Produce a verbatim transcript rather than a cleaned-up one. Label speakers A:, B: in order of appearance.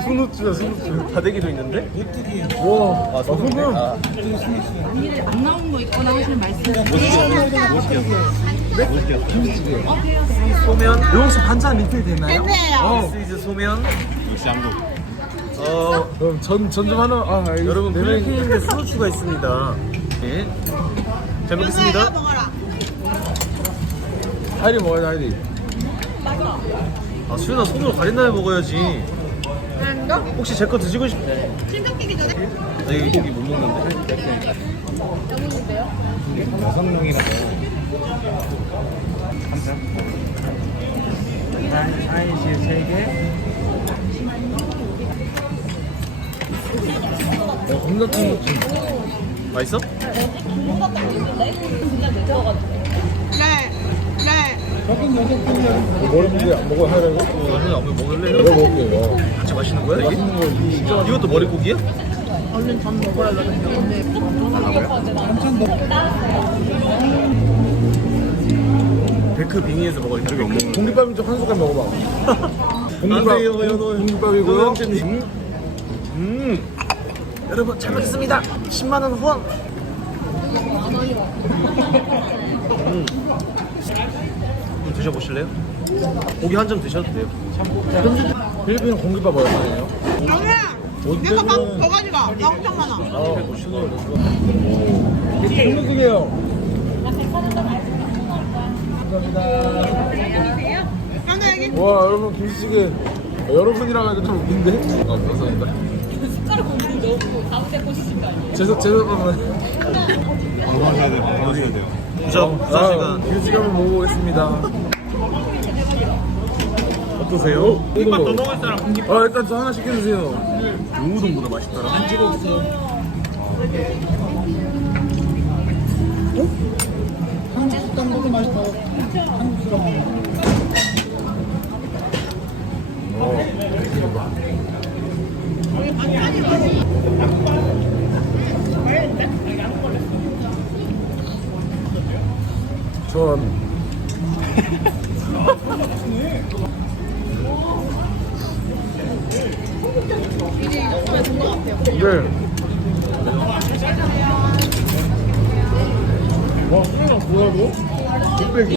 A: 스누츠야 스누츠.
B: 다대기도 있는데?
A: 와.
B: 아, 소금. 아,
C: 안 나온 거 있거나 하시면 말씀해
A: 김치찌개.
B: 소면.
A: 여기서 반찬 리필 되나요?
C: 되네요.
B: 스위즈 소면.
D: 역시 한국.
B: 어,
A: 그럼 전 전 좀 하나. 아 알겠습니다.
B: 여러분
A: 네 명이-
B: 필리핀인데 스누츠가 있습니다. 네. 잘 먹겠습니다.
C: 먹어라.
A: 하이리 먹어야 돼 하이리.
B: 아, 수연아 손으로 가린 다음에 먹어야지. 혹시 제 거 드시고 싶?
C: 신경끼기 전에
B: 나 이거 고기 못 먹는데.
D: 여섯 명이라서. 사이즈 세 개.
A: 야, 겁나 스누츠.
B: 맛있어?
C: 네. 네.
A: 머리국이 안 먹어 하이리?
B: 어, 형이 아무 먹을래요?
A: 내가 먹을게요.
B: 진짜 맛있는 거야 이게?
A: 맛있는 거 진짜.
B: 이것도 머리고기야?
C: 얼른 밥 먹어야 되는데
B: 데크 빙의에서 먹을 때 그
A: 공깃밥 좀 한 숟갈 먹어봐.
B: 안 돼요, 연어.
A: 공깃밥이고요.
B: 연어님. 음. 여러분 잘 먹겠습니다. 십만 원 후원. 음. 좀 드셔보실래요? 고기 한 점 드셔도 돼요.
A: 필리핀 공깃밥 얼마예요?
C: 영희야 내가 밥 더 가져가. 나 엄청 많아.
A: 스누츠게요.
C: 하나 여기
A: 와 여러분 김치찌개. 여러분이랑 하니까 좀 웃긴데? 아 감사합니다.
E: 숟가락 공기를 넣고 가운데 꽂으신 거 아니에요?
A: 죄송 죄송합니다.
D: 방어하셔야 돼요. 방어하셔야 돼요.
B: 부자 부자
A: 아,
B: 시간.
A: 김치찌개 한번 먹어보겠습니다.
B: 어떠세요?
A: 공깃밥 더 먹을 사람 공깃밥. 아 일단 저 하나 시켜주세요.
B: 우동보다 맛있더라. 한 찍어주세요.
A: 전 네. 와, 그냥 뭐야, 너? 곱빼기.